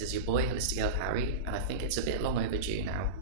This is your boy, Holistic Elf Harry, and I think it's a bit long overdue now.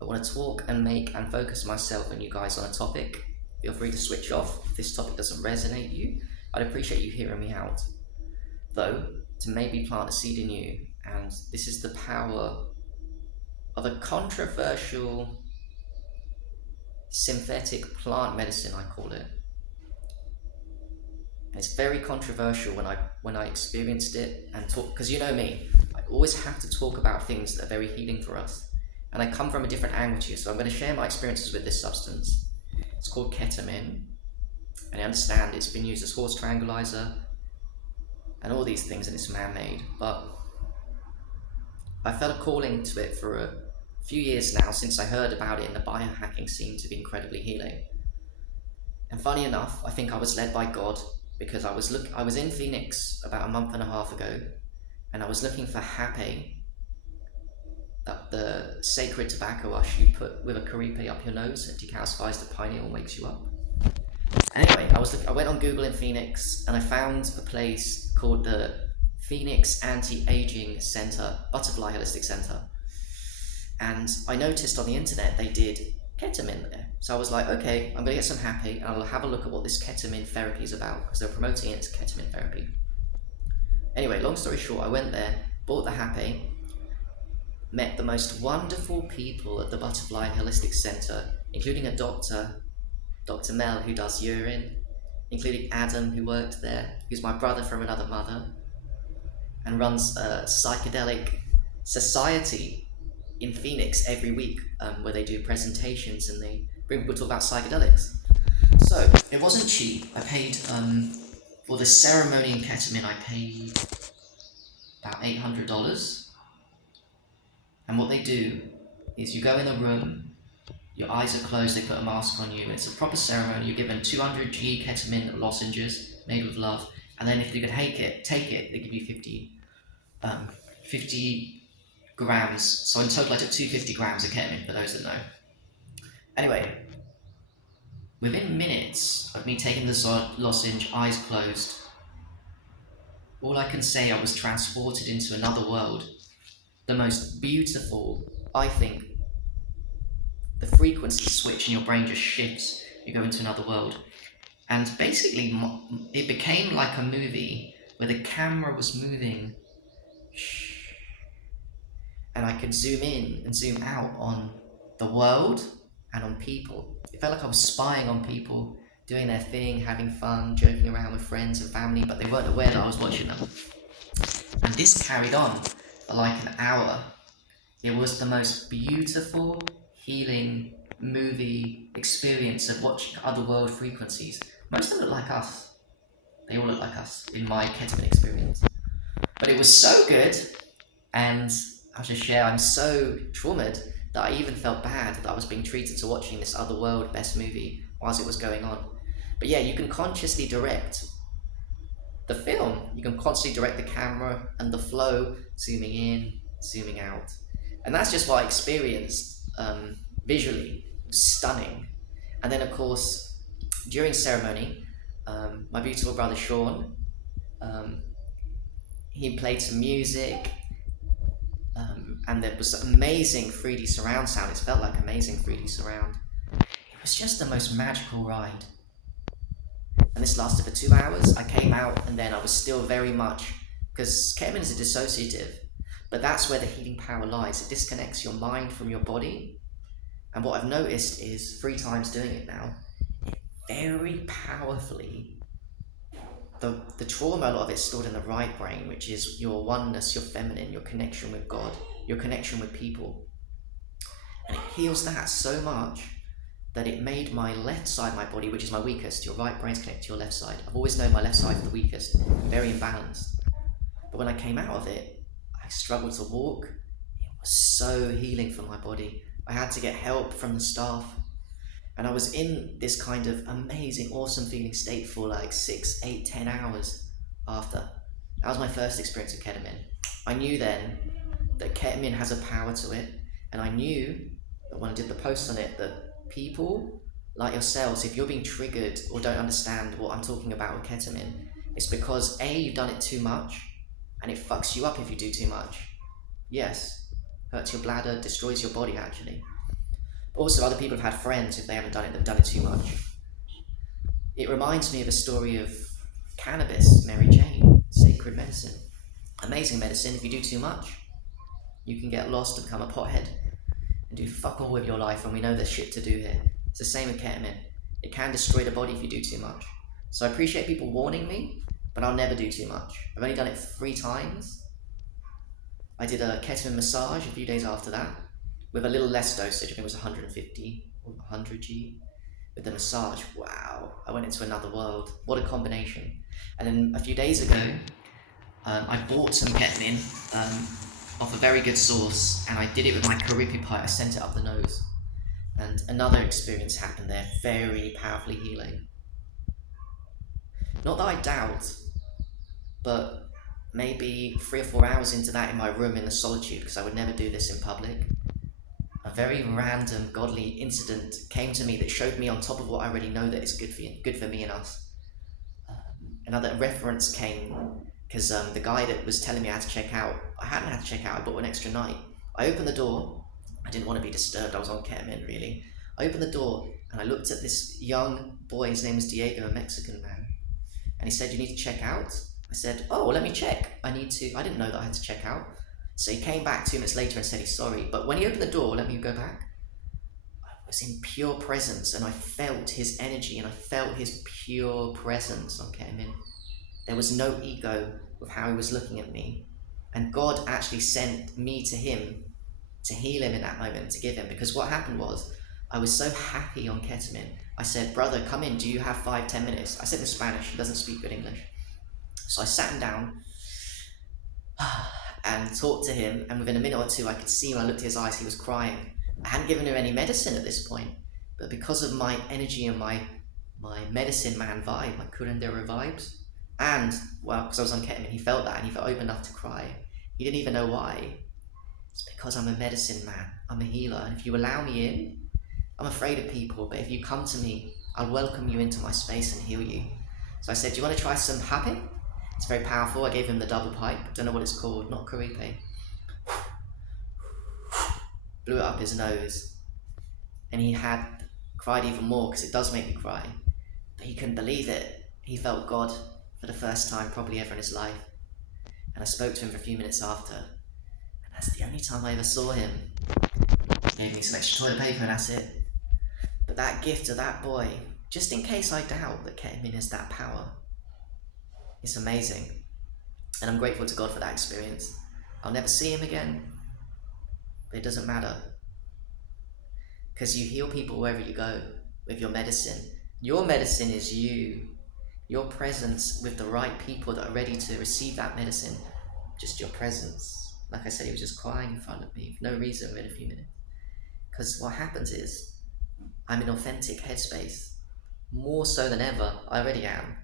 I want to talk and make and focus myself and you guys on a topic. Feel free to switch off if this topic doesn't resonate you. I'd appreciate you hearing me out. Though, to maybe plant a seed in you, and this is the power of a controversial synthetic plant medicine, I call it. And it's very controversial when I experienced it and talk, because you know me, I always have to talk about things that are very healing for us. And I come from a different angle to you, so I'm going to share my experiences with this substance. It's called ketamine, and I understand it's been used as horse tranquilizer and all these things, and it's man-made, but I felt a calling to it for a few years now since I heard about it, and the biohacking seemed to be incredibly healing. And funny enough, I think I was led by God, because I was in Phoenix about a month and a half ago, and I was looking for hape, that the sacred tobacco ash you put with a caripe up your nose and decalcifies the pineal and wakes you up. Anyway, I went on Google in Phoenix and I found a place called the Phoenix Anti-Aging Center, Butterfly Holistic Center. And I noticed on the internet they did ketamine there. So I was like, okay, I'm gonna get some hape and I'll have a look at what this ketamine therapy is about, because they're promoting it as ketamine therapy. Anyway, long story short, I went there, bought the hape, met the most wonderful people at the Butterfly Holistic Center, including a doctor, Dr. Mel, who does urine, including Adam, who worked there, who's my brother from another mother, and runs a psychedelic society in Phoenix every week, where they do presentations and they bring people to talk about psychedelics. So, it wasn't cheap. I paid, for the ceremony in ketamine, I paid about $800. And what they do is you go in a room, your eyes are closed, they put a mask on you, and it's a proper ceremony. You're given 200g ketamine lozenges made with love, and then if you can take it, they give you 50 grams. So in total I took 250 grams of ketamine, for those that know. Anyway, within minutes of me taking the lozenge, eyes closed, all I can say, I was transported into another world. The most beautiful, I think, the frequency switch in your brain just shifts, you go into another world. And basically, it became like a movie where the camera was moving, and I could zoom in and zoom out on the world and on people. It felt like I was spying on people, doing their thing, having fun, joking around with friends and family, but they weren't aware that I was watching them. And this carried on for like an hour. It was the most beautiful, healing movie experience of watching other world frequencies. Most of them look like us. They all look like us in my ketamine experience. But it was so good, and I'll just share, I'm so traumatized that I even felt bad that I was being treated to watching this other world best movie whilst it was going on. But yeah, you can consciously direct the film. You can constantly direct the camera and the flow, zooming in, zooming out. And that's just what I experienced visually. It was stunning. And then of course, during ceremony, my beautiful brother Sean, he played some music, and there was amazing 3D surround sound. It felt like amazing 3D surround. It was just the most magical ride. And this lasted for 2 hours. I came out and then I was still very much, because ketamine is a dissociative, but that's where the healing power lies. It disconnects your mind from your body. And what I've noticed is 3 times doing it now, it very powerfully, the trauma, a lot of it's stored in the right brain, which is your oneness, your feminine, your connection with God, your connection with people. And it heals that so much that it made my left side of my body, which is my weakest, your right brain's connected to your left side. I've always known my left side is the weakest, very imbalanced. But when I came out of it, I struggled to walk. It was so healing for my body. I had to get help from the staff. And I was in this kind of amazing, awesome feeling state for like 6, 8, 10 hours after. That was my first experience of ketamine. I knew then that ketamine has a power to it. And I knew that when I did the post on it, that people like yourselves, if you're being triggered or don't understand what I'm talking about with ketamine, it's because A, you've done it too much, and it fucks you up if you do too much. Yes, hurts your bladder, destroys your body actually. Also, other people have had friends, if they haven't done it, they've done it too much. It reminds me of a story of cannabis, Mary Jane, sacred medicine. Amazing medicine. If you do too much, you can get lost and become a pothead and do fuck all with your life, and we know there's shit to do here. It's the same with ketamine. It can destroy the body if you do too much. So I appreciate people warning me, but I'll never do too much. I've only done it 3 times. I did a ketamine massage a few days after that, with a little less dosage. I think it was 150 or 100 G. With the massage, wow, I went into another world. What a combination. And then a few days ago, I bought some ketamine off a very good source, and I did it with my Karipi pipe. I sent it up the nose. And another experience happened there, very powerfully healing. Not that I doubt, but maybe 3 or 4 hours into that in my room in the solitude, because I would never do this in public, a very random godly incident came to me that showed me on top of what I already know that is good for me and us. Another reference came because the guy that was telling me how to check out, I hadn't had to check out, I bought an extra night. I opened the door, I didn't want to be disturbed, I was on ketamine really. I opened the door and I looked at this young boy, his name was Diego, a Mexican man, and he said, "You need to check out?" I said, "Oh, well, let me check. I didn't know that I had to check out." So he came back 2 minutes later and said he's sorry. But when he opened the door, let me go back, I was in pure presence and I felt his energy and I felt his pure presence on ketamine. There was no ego with how he was looking at me. And God actually sent me to him to heal him in that moment, to give him. Because what happened was, I was so happy on ketamine. I said, "Brother, come in. Do you have 5-10 minutes?" I said in Spanish. He doesn't speak good English. So I sat him down and talked to him. And within a minute or two, I could see when I looked at his eyes, he was crying. I hadn't given him any medicine at this point. But because of my energy and my medicine man vibe, my curandero vibes, and, well, because I was on ketamine, he felt that and he felt open enough to cry. He didn't even know why. It's because I'm a medicine man. I'm a healer. And if you allow me in, I'm afraid of people, but if you come to me, I'll welcome you into my space and heal you. So I said, "Do you want to try some happy?" It's very powerful. I gave him the double pipe. Don't know what it's called. Not Karipe. Blew it up his nose. And he had cried even more because it does make me cry. But he couldn't believe it. He felt God for the first time probably ever in his life. And I spoke to him for a few minutes after. And that's the only time I ever saw him. He gave me some extra toilet paper and that's it. But that gift of that boy, just in case I doubt that ketamine has that power, it's amazing. And I'm grateful to God for that experience. I'll never see him again, but it doesn't matter. Because you heal people wherever you go with your medicine. Your medicine is you. Your presence with the right people that are ready to receive that medicine. Just your presence. Like I said, he was just crying in front of me for no reason within a few minutes. Because what happens is, I'm in authentic headspace. More so than ever, I already am.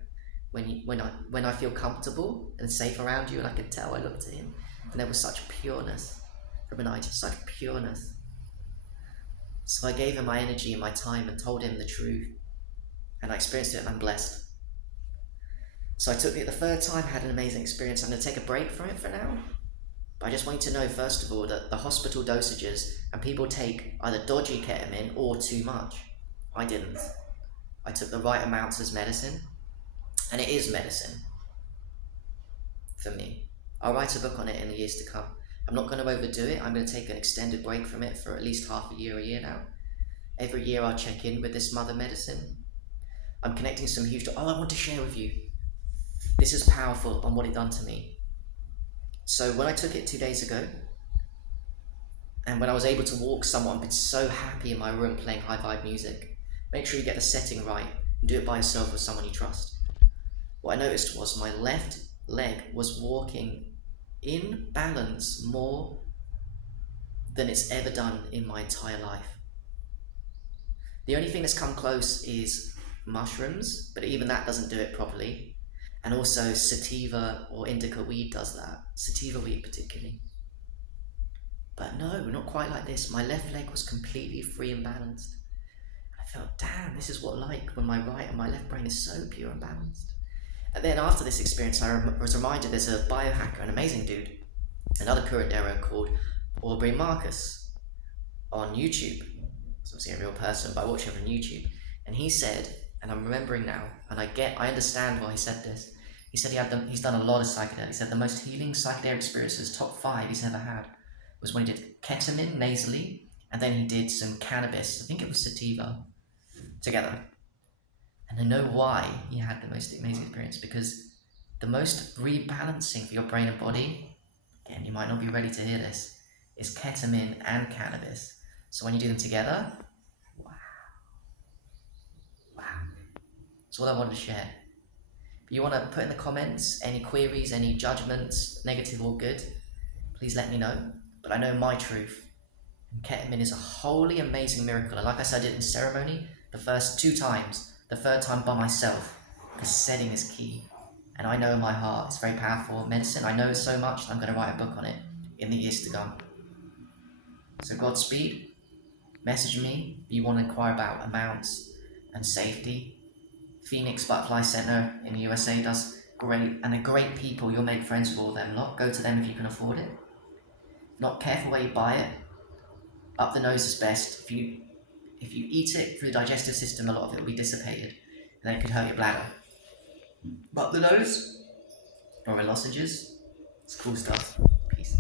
When I feel comfortable and safe around you, and I could tell, I looked at him, and there was such pureness from an eye, just such pureness. So I gave him my energy and my time and told him the truth, and I experienced it, and I'm blessed. So I took it the 3rd time, had an amazing experience. I'm going to take a break from it for now, but I just want you to know, first of all, that the hospital dosages, and people take either dodgy ketamine or too much. I didn't. I took the right amounts as medicine, and it is medicine for me. I'll write a book on it in the years to come. I'm not going to overdo it. I'm going to take an extended break from it for at least half a year now. Every year I'll check in with this mother medicine. I'm connecting some huge... I want to share with you. This is powerful on what it done to me. So when I took it 2 days ago, and when I was able to walk somewhat, I've been so happy in my room playing high vibe music. Make sure you get the setting right and do it by yourself with someone you trust. What I noticed was my left leg was walking in balance more than it's ever done in my entire life. The only thing that's come close is mushrooms, but even that doesn't do it properly. And also sativa or indica weed does that. Sativa weed particularly. But no, not quite like this. My left leg was completely free and balanced. I felt, damn, this is what like when my right and my left brain is so pure and balanced. And then after this experience, I was reminded there's a biohacker, an amazing dude. another curandero called Aubrey Marcus on YouTube. So obviously a real person, but I watched him on YouTube, and he said, and I'm remembering now, and I understand why he said this. He said he's done a lot of psychedelics. He said the most healing psychedelic experiences, top 5 he's ever had, was when he did ketamine nasally, and then he did some cannabis. I think it was sativa together. And I know why he had the most amazing experience, because the most rebalancing for your brain and body, again, you might not be ready to hear this, is ketamine and cannabis. So when you do them together, wow, wow. That's all I wanted to share. If you want to put in the comments any queries, any judgments, negative or good, please let me know. But I know my truth. And ketamine is a wholly amazing miracle. And like I said, I did it in ceremony the first 2 times, the third time by myself, because setting is key. And I know in my heart it's very powerful medicine. I know so much that I'm going to write a book on it in the years to come. So Godspeed. Message me if you want to inquire about amounts and safety. Phoenix Butterfly Center in the USA does great, and they're great people. You'll make friends with all them lot. Go to them if you can afford it. Not careful where you buy it. Up the nose is best. If you eat it through the digestive system, a lot of it will be dissipated, and that could hurt your bladder. Up the nose, or in lozenges, it's cool stuff. Peace.